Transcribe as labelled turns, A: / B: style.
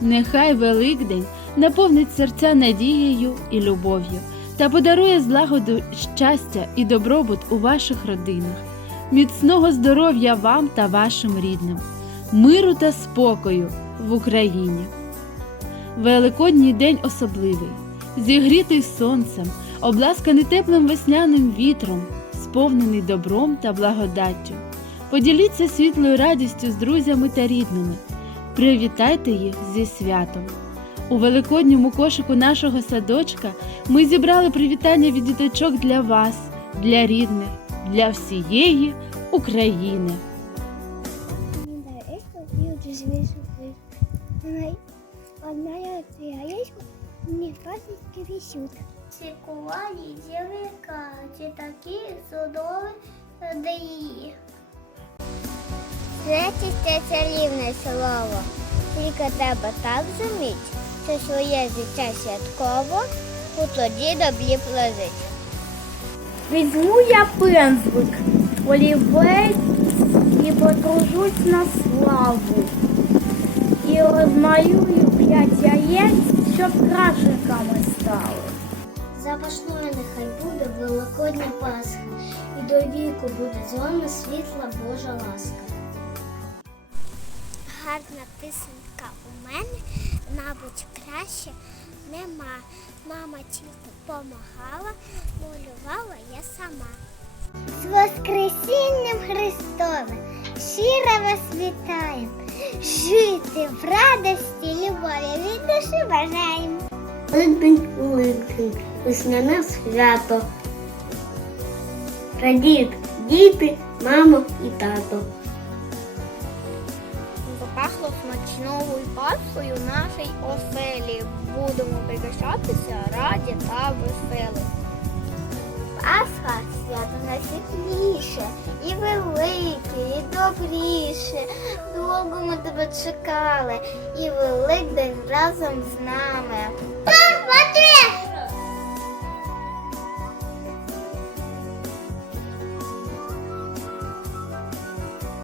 A: Нехай Великдень наповнить серця надією і любов'ю та подарує злагоду, щастя і добробут у ваших родинах, міцного здоров'я вам та вашим рідним, миру та спокою в Україні. Великодній день особливий, зігрітий сонцем, обласканий теплим весняним вітром, сповнений добром та благодаттю. Поділіться світлою радістю з друзями та рідними. Привітайте їх зі святом. У великодньому кошику нашого садочка ми зібрали привітання від діточок для вас, для рідних, для всієї України.
B: Одна мені пасочки висють. Циркували зірка, чи такі судові даї. Святість царівне слово, тільки треба так зуміть, що своє життя святково у тоді добрі плазить.
C: Візьму я пензлик, олівець і потружусь на славу. І розмалюю п'ять яєць, щоб крашенками стали.
B: Запашною нехай буде Великодня Пасха, і до віку буде з вами світла Божа ласка. Гарна писанка у мене, мабуть, краще нема. Мама тільки помагала, малювала я сама. З Воскресінням Христовим щиро вас вітаємо. Жити в радості, любові від душі бажаємо.
C: Великдень, Великдень, весняне свято. Радіють діти, мама і тато. Смачною паскою нашій оселі. Будемо пригощатися раді та веселі.
B: Пасха свято найсвітліше, і велике, і добріше. Довго ми тебе чекали, і Великдень разом з нами.